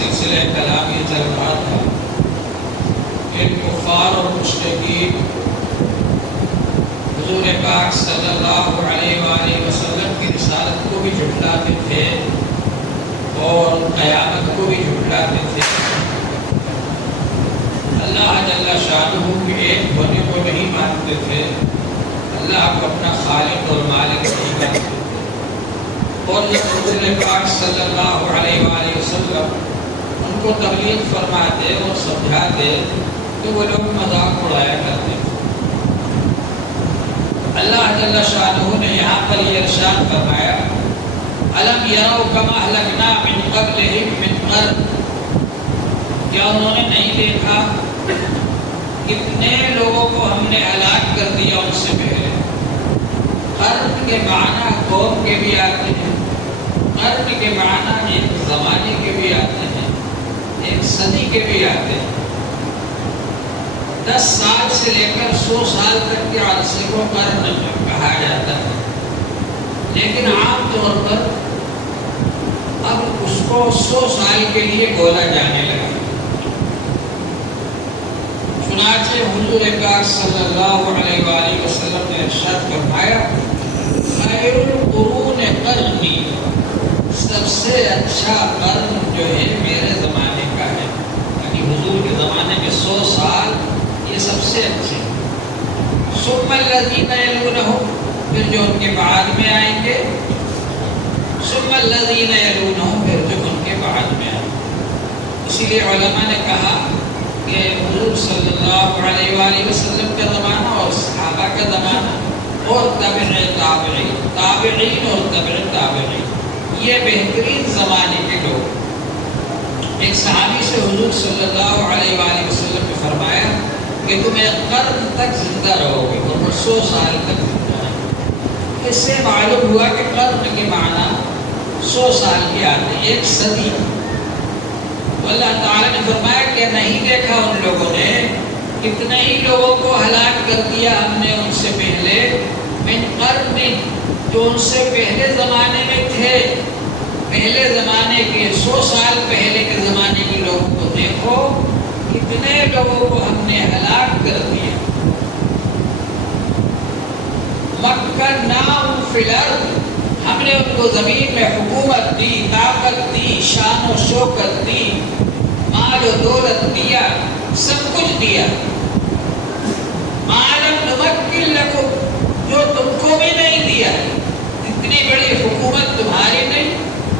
سلسلہ کلام یہ چل رہا تھا کہ کفار اور مشرکین حضور پاک صلی اللہ علیہ وآلہ وسلم کی رسالت کو بھی جھٹلاتے تھے اور قیامت کو بھی جھٹلاتے تھے. اللہ جل شانہ کے ایک ہونے کو نہیں مانتے تھے, اللہ کو اپنا خالق اور مالک نہیں مانتے تھے. اور جب حضور پاک صلی اللہ علیہ وآلہ وسلم ان کو تبلیغ فرماتے اور سمجھاتے تو وہ لوگ مذاق اڑایا کرتے تھے. اللہ جل شانہ نے یہاں پر یہ ارشاد فرمایا الم یروا کما اہلکنا من قبلہم من قرن, کیا انہوں نے نہیں دیکھا کتنے لوگوں کو ہم نے ہلاک کر دیا ان سے پہلے. قرن کے معنی قوم کے بھی آتے ہیں, قرن کے معنی ایک زمانے کے بھی آتے ہیں, ایک صدی کے بھی آتے ہیں. 10 سال سے لے کر 100 سال تک کے عرصے کو قرن کہا جاتا ہے, لیکن عام طور پر اب اس کو 100 سال کے لیے بولا جانے لگا. چنانچہ حضور پاک صلی اللہ علیہ وآلہ وسلم نے ارشاد فرمایا خیر القرون قرنی, سب سے اچھا قرن جو ہے میرے زمانے کا ہے, یعنی حضور کے زمانے میں 100 سال یہ سب سے اچھے. ثم الذین یلونہم, پھر جو ان کے بعد میں آئیں گے, ثم الذین یلونہم, پھر جو ان کے بعد میں آئیں گے. اسی لیے علماء نے کہا کہ حضور صلی اللہ علیہ وآلہ وسلم کا زمانہ اور صحابہ کا زمانہ اور تابع تابعین, تابعین اور تبع تابعین, یہ بہترین زمانے کے لوگ. ایک صحابی سے حضور صلی اللہ علیہ وآلہ وسلم نے فرمایا کہ تم ایک قرن تک زندہ رہو گے اور 100 سال تک زندہ رہو گے. اس سے معلوم ہوا کہ قرن کے معنی 100 سال کے آتے ہیں, ایک صدی. اللہ تعالیٰ نے فرمایا کہ نہیں دیکھا ان لوگوں نے کتنے ہی لوگوں کو ہلاک کر دیا ہم نے ان سے پہلے, من قرن, جو ان سے پہلے زمانے میں تھے, پہلے زمانے کے 100 سال پہلے کے زمانے کے لوگوں کو دیکھو کتنے لوگوں کو ہم نے ہلاک کر دیا. مکناہم فی الارض, ہم نے ان کو زمین میں حکومت دی, طاقت دی, شان و شوکت دی, مال و دولت دیا, سب کچھ دیا. ما لم نمکن لکم, جو تم کو بھی نہیں دیا. اتنی بڑی حکومت تمہاری نہیں,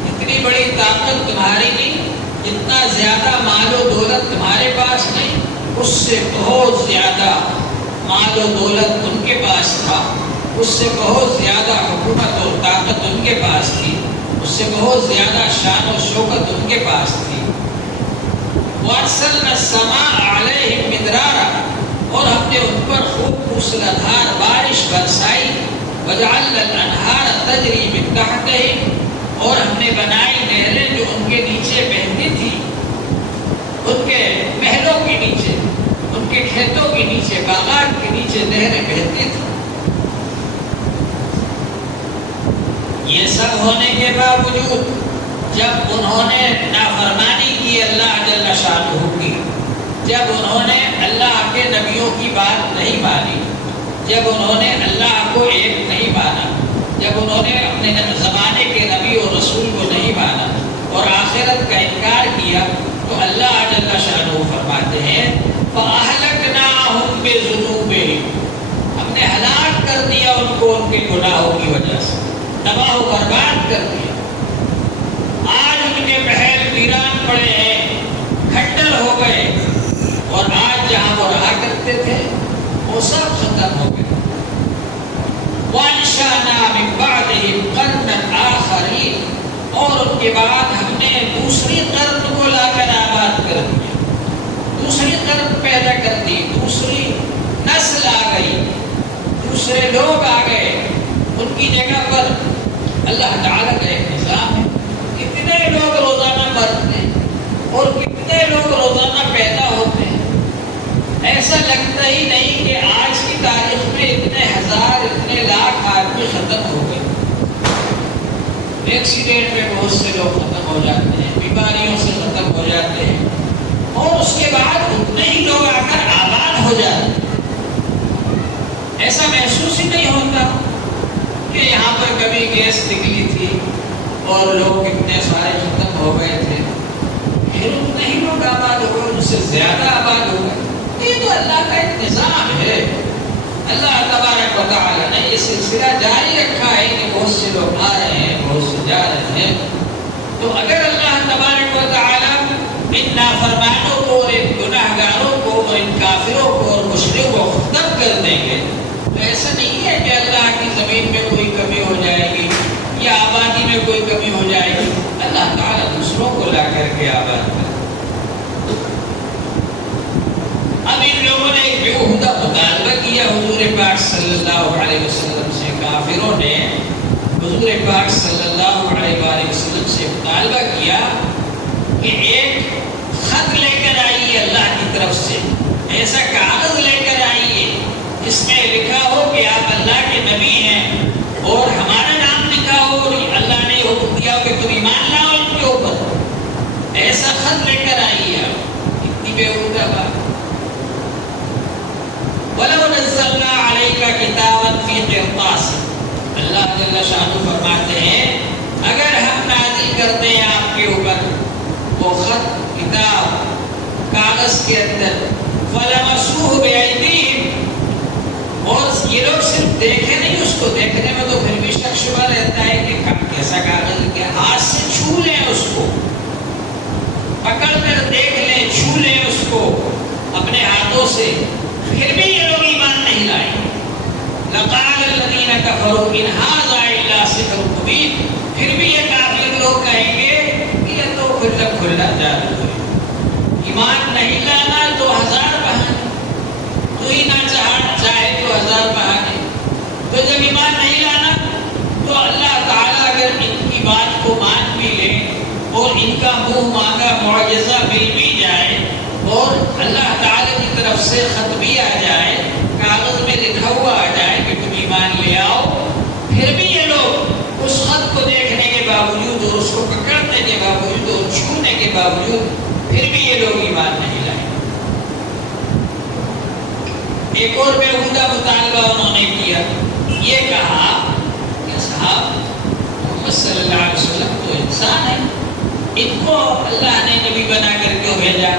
اتنی بڑی طاقت تمہاری نہیں, اتنا زیادہ مال و دولت تمہارے پاس نہیں, اس سے بہت زیادہ مال و دولت تم کے پاس تھا, اس سے بہت زیادہ حکومت اور طاقت ان کے پاس تھی, اس سے بہت زیادہ شان و شوکت ان کے پاس تھی. وَأَرْسَلْنَا السَّمَاءَ عَلَيْهِمْ مِدْرَارًا, اور ہم نے ان پر خوب موسلادھار بارش برسائی. وَجَعَلْنَا الْأَنْهَارَ تَجْرِي مِن تَحْتِهِمْ, اور ہم نے بنائی نہریں جو ان کے نیچے بہتی تھی, ان کے محلوں کے نیچے, ان کے کھیتوں کے نیچے, باغات کے نیچے نہریں بہتی تھیں. یہ سب ہونے کے باوجود جب انہوں نے نافرمانی کی اللہ جل شانہ کی, جب انہوں نے اللہ کے نبیوں کی بات نہیں مانی, جب انہوں نے اللہ کو ایک نہیں مانا, جب انہوں نے اپنے زمانے کے نبی اور رسول کو نہیں مانا اور آخرت کا انکار کیا, تو اللہ جل شانہ فرماتے ہیں فَأَهْلَكْنَاهُمْ بِذُنُوبِهِمْ, ہم نے ہلاک کر دیا ان کو ان کے گناہوں کی وجہ سے, تباہ و برباد کر دیا. آج ان کے محل ویران پڑے ہیں, کھنڈر ہو گئے, اور آج جہاں وہ رہا کرتے تھے وہ سب ختم ہو گئے. وَأَنشَأْنَا مِن بَعْدِهِمْ قَرْنًا آخَرِينَ, اور ان کے بعد ہم نے دوسری قرن کو لا کر آباد کر دیا, دوسری قرن پیدا کر دی, دوسری نسل آ گئی, دوسرے لوگ آ گئے. ان کی جگہ پر اللہ تعالیٰ کا ایک نظام ہے. کتنے لوگ روزانہ مرتے ہیں اور کتنے لوگ روزانہ پیدا ہوتے ہیں. ایسا لگتا ہی نہیں کہ آج کی تاریخ میں اتنے ہزار, اتنے لاکھ آدمی ختم ہو گئے. ایکسیڈنٹ میں بہت سے لوگ ختم ہو جاتے ہیں, بیماریوں سے ختم ہو جاتے ہیں, اور لوگ اتنے سارے ختم ہو گئے تھے، پھر اتنے ہی لوگ آباد ہو گئے، ان سے زیادہ آباد ہو گئے۔ یہ تو اللہ کا ایک نظام ہے، اللہ تبارک و تعالیٰ نے یہ سلسلہ جاری رکھا ہے کہ بہت سے لوگ آ رہے ہیں، بہت سے جا رہے ہیں۔ تو اگر اللہ تبارک و تعالیٰ ان نافرمانوں کو اور ان گناہگاروں کو اور ان کافروں کو اور مشرکوں کو ختم کر دیں گے تو ایسا نہیں ہے کہ اللہ کی زمین میں کوئی کمی ہو جائے گی یا آبادی میں کوئی کمی ہو جائے گی، اللہ تعالیٰ دوسروں کو لا کر کے آباد کرے۔ اب ان لوگوں نے ایک بیہودہ مطالبہ کیا حضور پاک صلی اللہ علیہ وسلم سے، کافروں نے حضور پاک صلی اللہ علیہ وآلہ وسلم سے مطالبہ کیا کہ ایک خط لے کر آئیے اللہ کی طرف سے، ایسا کاغذ لے کر آئیے جس میں لکھا ہو کہ آپ اللہ کے نبی ہیں اور ہمارا نام لکھا ہو اور اللہ نے حکم دیا ہو کہ تم ایمان لاؤ ان کے اوپر، ایسا خط لے کر آئیے آپ۔ اتنی بیہودہ بات۔ وَلَوْ نَزَّلْنَا عَلَيْكَ كِتَابًا فِي قِرْطَاسٍ، اللہ جل شانہ فرماتے ہیں اگر ہم نازل کرتے ہیں آپ کے اوپر وہ خط، کتاب کاغذ کے اندر، فَلَمَسُوهُ بِأَيْدِيهِمْ، اور یہ لوگ صرف دیکھیں نہیں، اس کو دیکھنے میں تو پھر بھی شک شبہ رہتا ہے کہ کیسا کاغذ کے ہاتھ سے چھو لیں، اس کو پکڑ کر دیکھ لیں، چھو لیں اس کو اپنے ہاتھوں سے، پھر بھی یہ لوگ ایمان نہیں لائیں۔ لَقَالَ الَّذِينَ كَفَرُوا إِنْ هَذَا إِلَّا سِحْرٌ مُبِينٌ، پھر بھی یہ کافر لوگ کہیں گے کہ یہ تو کھلا جادو ہے، ایمان نہیں لانا تو ہزار بہانے، تو ہی نہ چاہے تو ہزار بہانے۔ تو جب ایمان نہیں لانا تو اللہ تعالیٰ اگر ان کی بات کو مان بھی لے اور ان کا منہ مانگا معجزہ مل بھی جائے اور اللہ تعالیٰ کی طرف سے خط بھی آ جائے، کاغذ میں لکھا ہوا آ جائے کہ تم ایمان لے آؤ، پھر بھی یہ لوگ اس خط کو دیکھنے کے باوجود اور اس کو پکڑنے کے باوجود اور چھونے کے باوجود پھر بھی یہ لوگ ایمان نہیں لائے۔ ایک اور بیہودہ مطالبہ انہوں نے کیا، یہ کہا کہ صاحب محمد صلی اللہ علیہ وسلم تو انسان ہے، ان کو اللہ نے نبی بنا کر کے بھیجا،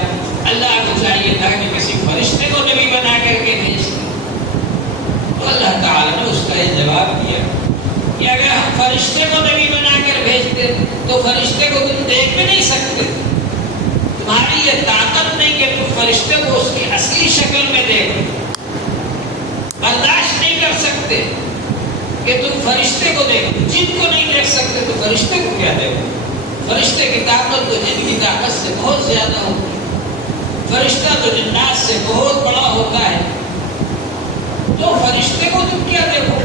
اللہ کو چاہیے تھا کہ کسی فرشتے کو نبی بنا کر کے بھیج۔ تو اللہ تعالیٰ نے اس کا یہ جواب دیا کہ اگر ہم فرشتے کو نبی بنا کر بھیجتے تو فرشتے کو تم دیکھ بھی نہیں سکتے، تمہاری یہ طاقت نہیں کہ تم فرشتے کو اس کی اصلی شکل میں دیکھو، برداشت نہیں کر سکتے کہ تم فرشتے کو دیکھو، جن کو نہیں دیکھ سکتے تو فرشتے کو کیا دیکھو؟ فرشتے کی طاقت تو جن کی طاقت سے بہت زیادہ ہوتی ہے، فرشتہ تو جنات سے بہت بڑا ہوتا ہے، تو فرشتے کو تم کیا دیکھو؟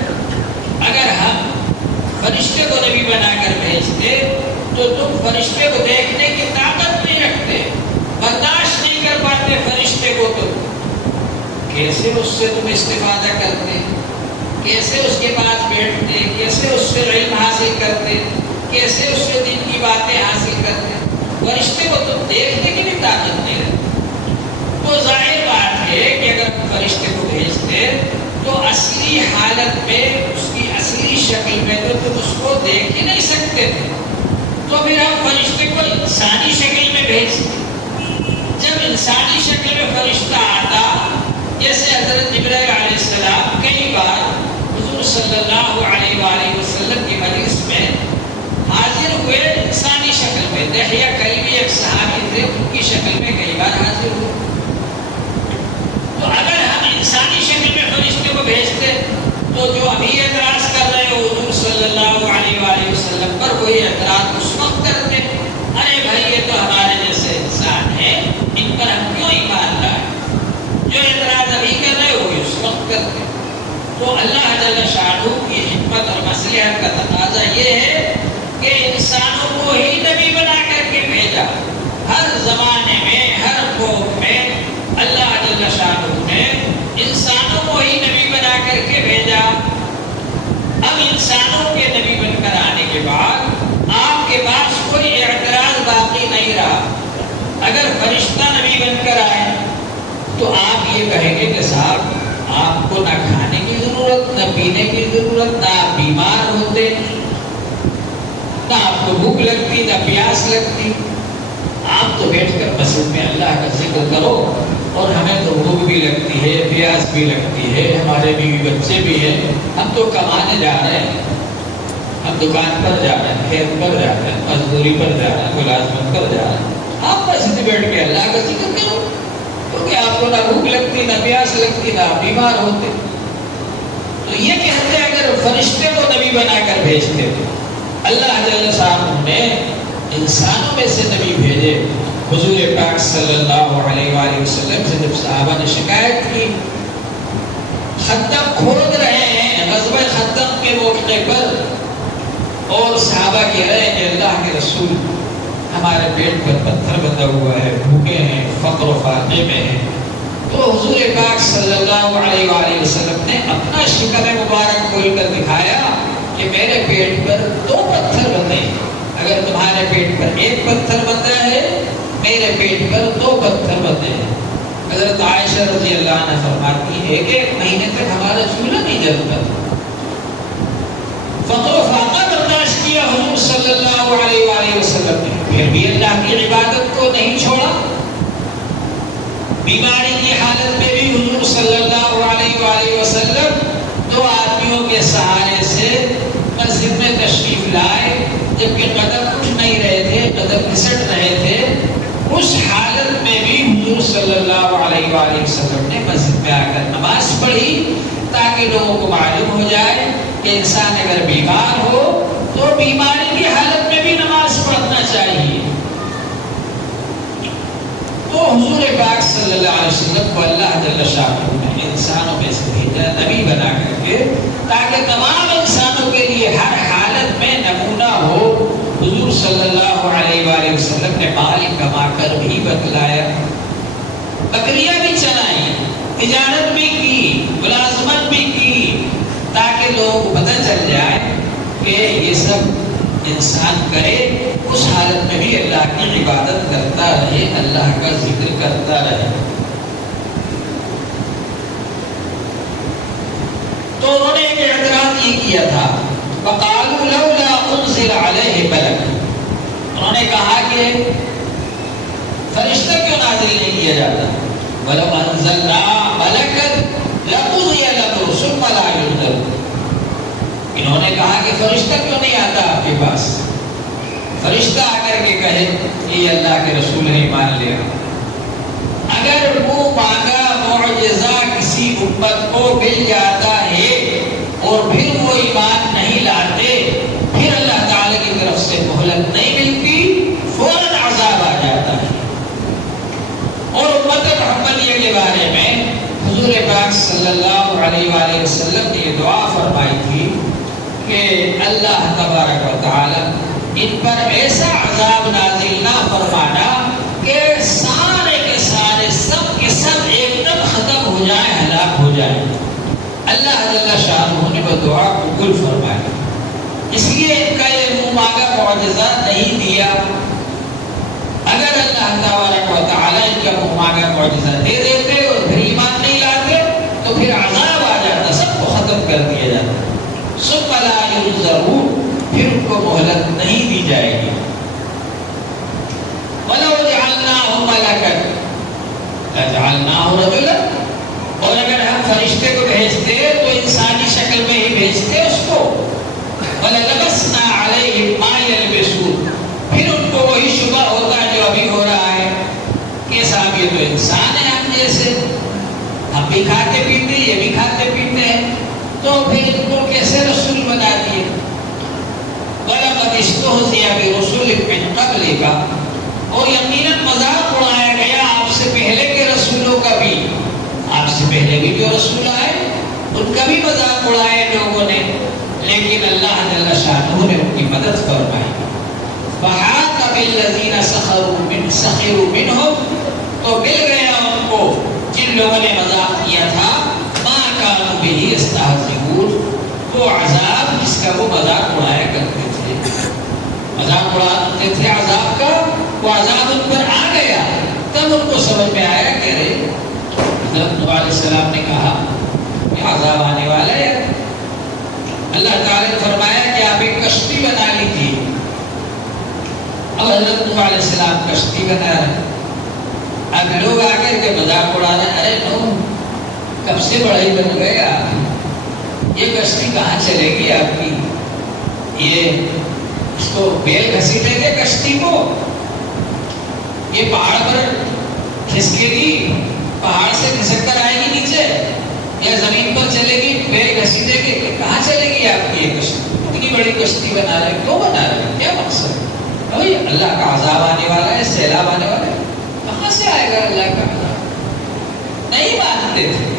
اگر ہم فرشتے کو نبی بنا کر بھیجتے تو تم فرشتے کو دیکھنے کی طاقت نہیں رکھتے، برداشت نہیں کر پاتے فرشتے کو، تو کیسے اس سے تم استفادہ کرتے، کیسے اس کے پاس بیٹھتے، کیسے اس سے علم حاصل کرتے، کیسے اس سے دین کی باتیں حاصل کرتے؟ فرشتے کو تم دیکھنے کی بھی طاقت نہیں رکھتے۔ تو ظاہر بات ہے کہ اگر ہم فرشتے کو بھیجتے تو اصلی حالت میں، اس کی اصلی شکل میں تو تم اس کو دیکھ ہی نہیں سکتے تھے، تو پھر ہم فرشتے کو انسانی شکل میں بھیجتے۔ جب انسانی شکل میں فرشتہ آتا، جیسے حضرت جبرائیل علیہ السلام کئی بار حضور صلی اللہ علیہ وآلہ وسلم کی مجلس میں حاضر ہوئے انسانی شکل میں، دحیہ کلبی ایک صحابی تھے، ان کی شکل میں کئی بار حاضر ہوئے۔ تو اگر ہم انسانی شکل میں فرشتے کو بھیجتے تو جو ابھی اعتراض کر رہے ہو حضور صلی اللہ علیہ وآلہ وسلم پر، وہی اعتراض اس وقت کرتے، ارے بھائی یہ تو ہمارے جیسے انسان ہیں، ان پر ہم کیوں ایمان لائیں؟ جو اعتراض ابھی کر رہے ہو اس وقت کرتے۔ تو اللہ جل شانہ کی حکمت اور مصلحت کا تقاضا یہ ہے کہ انسانوں کو ہی نبی بنا کر کے بھیجا، ہر زمانے میں، ہر قوم میں اللہ جل شانہ نے انسانوں کو ہی نبی بنا کر کے بھیجا۔ اب انسانوں کے نبی بن کر آنے کے بعد آپ کے پاس کوئی اعتراض باقی نہیں رہا۔ اگر فرشتہ نبی بن کر آئے تو آپ یہ کہیں گے کہ صاحب آپ کو نہ کھانے کی ضرورت، نہ پینے کی ضرورت، نہ آپ بیمار ہوتے، نہ آپ کو بھوک لگتی نہ پیاس لگتی. آپ تو بیٹھ کر مسجد میں اللہ کا ذکر کرو. اور ہمیں تو بھوک بھی لگتی ہے, پیاس بھی لگتی ہے, ہمارے بیوی بچے بھی ہیں, ہم تو کمانے جا رہے ہیں, ہم دکان پر جا رہے ہیں, کھیت پر جا رہے ہیں, مزدوری پر جا رہے ہیں, ملازمت پر جا رہے ہیں. آپ مسجد بیٹھ کے اللہ کا ذکر کرو, کیونکہ آپ کو نہ بھوک لگتی نہ پیاس لگتی نہ آپ بیمار ہوتے. تو یہ کہتے ہیں اگر فرشتے کو نبی بنا کر بھیجتے تو اللہ جل شانہ نے انسانوں میں سے نبی بھیجے. حضور پاک صلی اللہ علیہ وآلہ وسلم سے جب صحابہ نے شکایت کی, خندق کھود رہے ہیں غزوہ خندق کے موقع پر, اور صحابہ کہہ رہے ہیں کہ اللہ کے رسول ہمارے پیٹ پر پتھر بندھا ہوا ہے, بھوکے ہیں, فقر و فاقے میں ہیں. تو حضور پاک صلی اللہ علیہ وآلہ وسلم نے اپنا شکم مبارک کھول کر دکھایا کہ میرے پیٹ پر 2 پتھر بندھے ہیں. اگر تمہارے پیٹ پر 1 پتھر بندھا ہے, میرے پیٹ پر 2 پتھر بندھے ہیں. حضرت عائشہ رضی اللہ عنہ فرماتی ہیں 1 مہینے تک ہمارا چولہا نہیں جلتا. فقر و فاقہ برداشت کیا حضور صلی اللہ علیہ وآلہ وسلم نے, پھر بھی اللہ کی عبادت کو نہیں چھوڑا. بیماری کی حالت میں بھی حضور صلی اللہ علیہ وآلہ وسلم 2 آدمیوں کے سہارے سے مسجد میں تشریف لائے, جبکہ قدم اٹھ نہیں رہے تھے, قدم گھسٹ رہے تھے. اس حالت میں بھی حضور صلی اللہ علیہ وآلہ وسلم نے مسجد میں آ کر نماز پڑھی, تاکہ لوگوں کو معلوم ہو جائے کہ انسان اگر بیمار ہو تو بیماری کی حالت میں بھی نماز پڑھنا چاہیے. تو حضور پاک صلی اللہ علیہ وسلم کو اللہ جل شانہ نے انسانوں میں سے بھیجا نبی بنا کر کے, تاکہ تمام انسانوں کے لیے ہر حالت میں نمونہ ہو. حضور صلی اللہ علیہ وآلہ وسلم نے مال کما کر بھی بتلایا, بکریاں بھی چرائیں, تجارت بھی کی, ملازمت بھی کی, تاکہ لوگوں کو پتہ چل جائے کہ یہ سب انسان کرے, اس حالت میں بھی اللہ کی عبادت کرتا رہے, اللہ کا ذکر کرتا رہے. تو انہوں نے ایک اعتراض یہ کیا تھا, وَقَالُوا لَوْلَا أُنزِلَ عَلَيْهِ مَلَكٌ, انہوں نے کہا کہ فرشتہ کیوں نازل نہیں کیا جاتا. وَلَوْ أَنزَلْنَا مَلَكًا لَقُضِيَ الْأَمْرُ ثُمَّ لَا يُنظَرُ, انہوں نے کہا کہ فرشتہ کیوں نہیں آتا آپ کے پاس, فرشتہ آ کر کے کہے یہ اللہ کے رسول نہیں مان لیا. اگر وہ مانگا معجزہ کسی امت کو مل جاتا ہے اور پھر وہ ایمان نہیں لاتے, پھر اللہ تعالی کی طرف سے مہلت نہیں ملتی, فوراً عذاب آ جاتا ہے. اور امت محمدیہ کے بارے میں حضور پاک صلی اللہ علیہ وآلہ وسلم نے یہ دعا فرمائی تھی کہ اللہ تبارک و تعالی ان پر ایسا عذاب نازل نہ فرمانا کہ سارے کے سارے سب کے سب ایک دم ختم ہو جائیں, ہلاک ہو جائیں. اللہ جل شانہ نے وہ دعا قبول فرمایا, اس لیے ان کا یہ منہ مانگا معجزہ نہیں دیا. اگر اللہ تبارک و تعالی ان کا منہ مانگا معجزہ دے دیتے اور پھر ایمان نہیں لاتے تو پھر عذاب آ جاتا, سب کو ختم کر دیا جاتا. ثم لا ينظرون, پھر ان کو مہلت نہیں دی جائے گی. وَلَوْ جَعَلْنَاهُ مَلَكًا لَجَعَلْنَاهُ رَجُلًا, اور اگر ہم فرشتے کو بھیجتے تو انسانی شکل میں ہی بھیجتے اس کو. وَلَلَبَسْنَا عَلَيْهِمْ مَا يَلْبِسُونَ, پھر ان کو وہی شبہ ہوتا جو ابھی ہو رہا ہے کہ صاحب یہ تو انسان ہے ہم جیسے, ہم بھی کھاتے پیتے یہ بھی کھاتے پیتے ہیں, تو پھر ان کو کیسے رسول بنا دیے. وَلَقَدِ اسْتُهْزِئَ بِرُسُلٍ مِّن قَبْلِكَ, اور یقیناً مذاق اڑایا گیا آپ سے پہلے کے رسولوں کا بھی, آپ سے پہلے بھی جو رسول آئے ان کا بھی مذاق اڑائے لوگوں نے, لیکن اللہ جل شانہ نے ان کی مدد فرمائی. فَحَاقَ بِالَّذِينَ سَخِرُوا مِنْهُمْ, تو مل گیا ان کو جن لوگوں نے مذاق کیا تھا, مَا كَانُوا بِهِ يَسْتَهْزِئُونَ, وہ عذاب جس کا وہ مذاق اڑایا کرتے تھے, مذاق اڑاتے تھے عذاب کا, وہ عذاب ان پر آ گیا. تب ان کو سمجھ میں آیا کہ حضرت نوح علیہ السلام نے کہا کہ عذاب آنے والا ہے. اللہ تعالی نے فرمایا کہ آپ ایک کشتی بنا لیجیے, اب حضرت نوح علیہ السلام کشتی بنا رہے، اب لوگ آ کر کے مذاق اڑا رہے، ارے نوح کب سے بڑھئی بن گئے آپ، یہ کشتی کہاں چلے گی آپ کی، یہ اس کو بیل گھسیٹیں گے کشتی کو، یہ پہاڑ پر کھسکے گی، پہاڑ سے کھسک کر آئے گی نیچے، یا زمین پر چلے گی بیل گھسیٹے گی، کہاں چلے گی آپ کی یہ کشتی، اتنی بڑی کشتی بنا رہے، کیوں بنا رہے، کیا مقصد ہے؟ بھائی اللہ کا عذاب آنے والا ہے، سیلاب آنے والا ہے، کہاں سے آئے گا اللہ کا عذاب؟ نہیں مانتے تھے،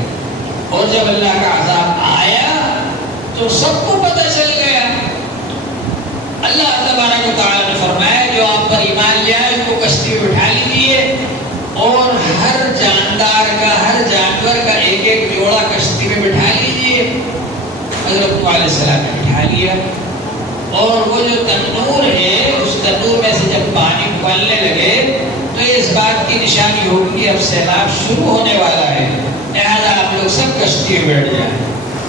اور جب اللہ کا عذاب آیا تو سب کو پتہ چل گیا۔ اللہ تبارک و تعالیٰ نے فرمایا جو آپ پر ایمان لے آئے ان کو کشتی میں بٹھا لیجیے، اور ہر جاندار کا، ہر جانور کا ایک ایک جوڑا کشتی میں بٹھا لیجیے۔ حضرت نوح علیہ السلام نے بٹھا لیا، اور وہ جو تنور ہے اس تنور میں سے جب پانی ابلنے لگے تو یہ اس بات کی نشانی ہوگی اب سیلاب شروع ہونے والا ہے، لہذا آپ لوگ سب کشتی میں بیٹھ جائیں۔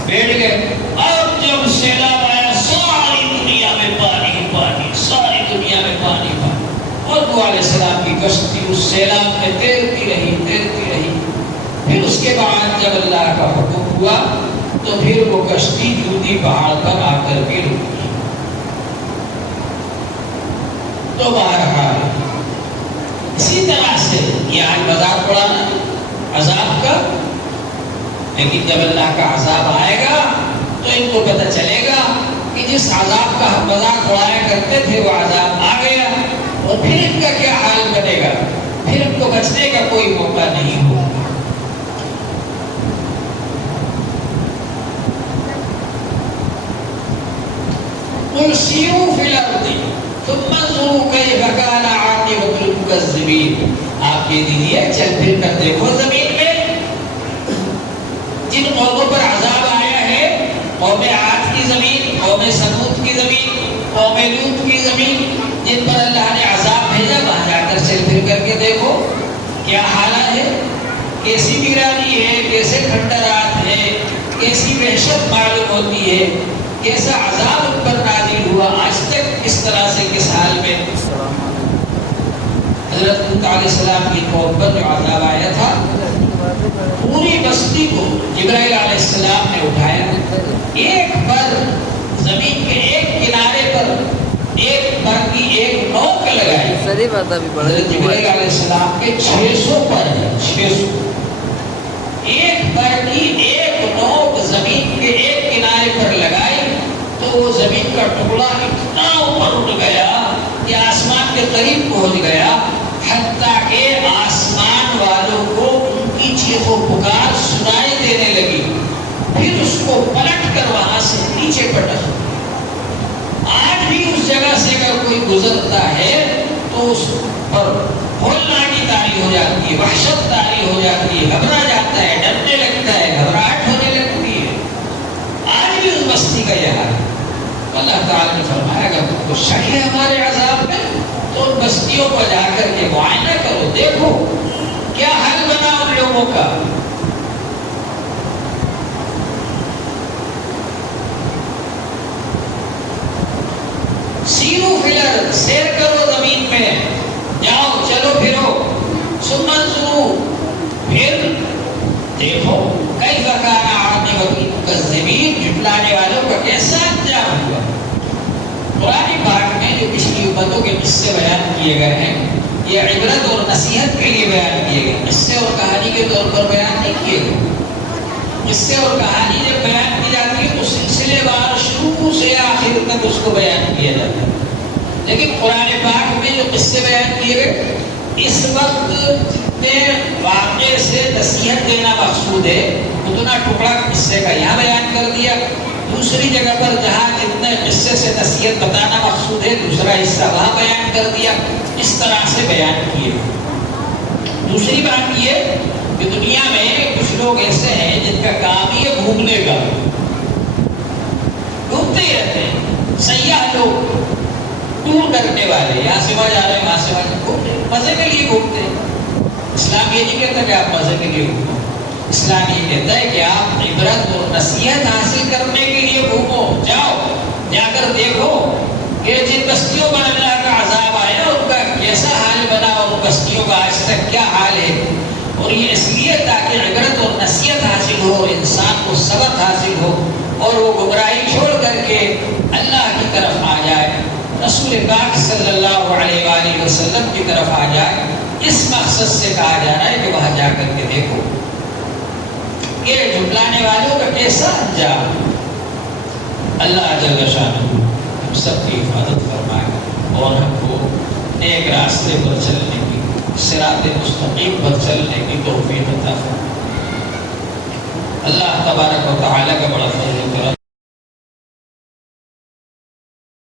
بیٹھ گئے، اب جب سیلاب آیا ساری دنیا میں پانی پانی، ساری دنیا میں پانی پانی، اور نوح علیہ السلام کی کشتی اس سیلاب میں تیرتی رہی تیرتی رہی۔ پھر اس کے بعد جب اللہ کا حکم ہوا تو پھر وہ کشتی جودی پہاڑ پر آ کر کے رکی۔ تو بہرحال اسی طرح سے یہ آج مذاق اڑانا عذاب کا، لیکن جب اللہ کا عذاب آئے گا تو ان کو پتہ چلے گا کہ جس عذاب کا ہم مذاق اڑایا کرتے تھے وہ عذاب آ گیا، اور پھر ان کا کیا حال بنے گا، پھر ان کو بچنے کا کوئی موقع نہیں ہوگا۔ قل سیروا فی الارض ثم انظروا کیف کان عاقبۃ المکذبین، آپ یہ دیجیے چل پھر کر دیکھو زمین میں جن قوموں پر عذاب آیا ہے، قوم عاد کی زمین، قوم سمود کی زمین، قوم لوط کی زمین، جن پر اللہ نے عذاب بھیجا، وہاں جا کر چل پھر کر کے دیکھو کیا حالات ہے، کیسی ویرانی ہے، کیسے کھنڈرات ہے، کیسی وحشت معلوم ہوتی ہے، کیسا عذاب ان پر نازل ہوا آج تک کس طرح سے کس حال میں۔ حضرت لوط علیہ السلام کی قوم پر جو عذاب آیا تھا پوری بستی کو جبرائیل علیہ السلام نے اٹھایا، ایک پر زمین کے ایک کنارے پر ایک پر کی ایک نوک لگائی۔ حضرت جبرائیل علیہ السلام کے 600 پر ہے، 600 ایک پر کی ایک نوک زمین کے ایک کنارے پر لگائی تو وہ زمین کا ٹکڑا اتنا اوپر اٹھ گیا کہ آسمان کے قریب پہنچ گیا، حتیٰ کہ آسمان والوں کو ان کی چیخ و پکار سنائی دینے لگی، پھر اس کو پلٹ کر وہاں سے نیچے پٹک۔ آج بھی اس جگہ سے اگر کوئی گزرتا ہے تو اس پر ہولناکی طاری ہو جاتی ہے، وحشت طاری ہو جاتی ہے، گھبرا جاتا ہے، ڈرنے لگتا ہے، گھبراہٹ ہونے لگتی ہے۔ آج بھی اس بستی کا یہ حال ہے۔ اللہ تعالیٰ نے فرمایا اگر تم کو شک ہے ہمارے عذاب میں تو ان بستیوں کو جا کر کے معائنہ کرو، دیکھو کیا حل بنا ان لوگوں کا۔ سیرو فلر، سیر کرو زمین میں، جاؤ چلو پھرو، ثم انظروا، پھر دیکھو کیف کان عاقبۃ المکذبین، جھٹلانے والوں کا کیسا انجام ہوا۔ قرآن پاک میں جو پچھلی امتوں کے قصے بیان کیے گئے ہیں یہ عبرت اور نصیحت کے لیے بیان کیے گئے، قصے اور کہانی کے طور پر بیان نہیں کیے گئے۔ قصے اور کہانی جب بیان کی جاتی ہے تو سلسلے وار شروع سے آخر تک اس کو بیان کیا جاتا ہے، لیکن قرآن پاک میں جو قصے بیان کیے گئے اس وقت جتنے واقعے سے نصیحت دینا مقصود ہے اتنا ٹکڑا قصے کا یہاں بیان کر دیا، دوسری جگہ پر جہاں جتنے قصے سے نصیحت بتانا مقصود ہے دوسرا حصہ وہاں بیان کر دیا، اس طرح سے بیان کیے۔ دوسری بات یہ کہ دنیا میں کچھ لوگ ایسے ہیں جن کا کام ہی ہے گھومنے کا، گھومتے ہی رہتے ہیں، سیاح لوگ، ٹور کرنے والے، یہاں سے وہاں جا رہے ہیں وہاں سے وہاں گھومتے ہیں، مزے کے لیے گھومتے ہیں۔ اسلام یہ نہیں کہتا کہ آپ مزے کے لیے گھومو، اسلام یہ کہتا ہے کہ آپ عبرت اور نصیحت حاصل کرنے کے لیے گھومو، جاؤ جا کر دیکھو کہ جن بستیوں پر اللہ کا عذاب آیا ان اور یہ اس لیے تاکہ عبرت اور نصیحت حاصل ہو اور انسان کو سبق حاصل ہو اور وہ گمراہی چھوڑ کر کے اللہ کی طرف آ جائے، رسول پاک صلی اللہ علیہ وآلہ وسلم کی طرف آ جائے۔ اس مقصد سے کہا جا رہا ہے کہ وہاں جا کر کے دیکھو کہ جھٹلانے والوں کا کیسا انجام۔ اللہ جل شانہ ہم سب کی حفاظت فرمائے اور ہم کو نیک راستے پر چلنے کی، صراط مستقیم پر چلنے کی توفیق عطا فرمائے۔ اللہ تبارک و تعالیٰ کا بڑا فضل و کرم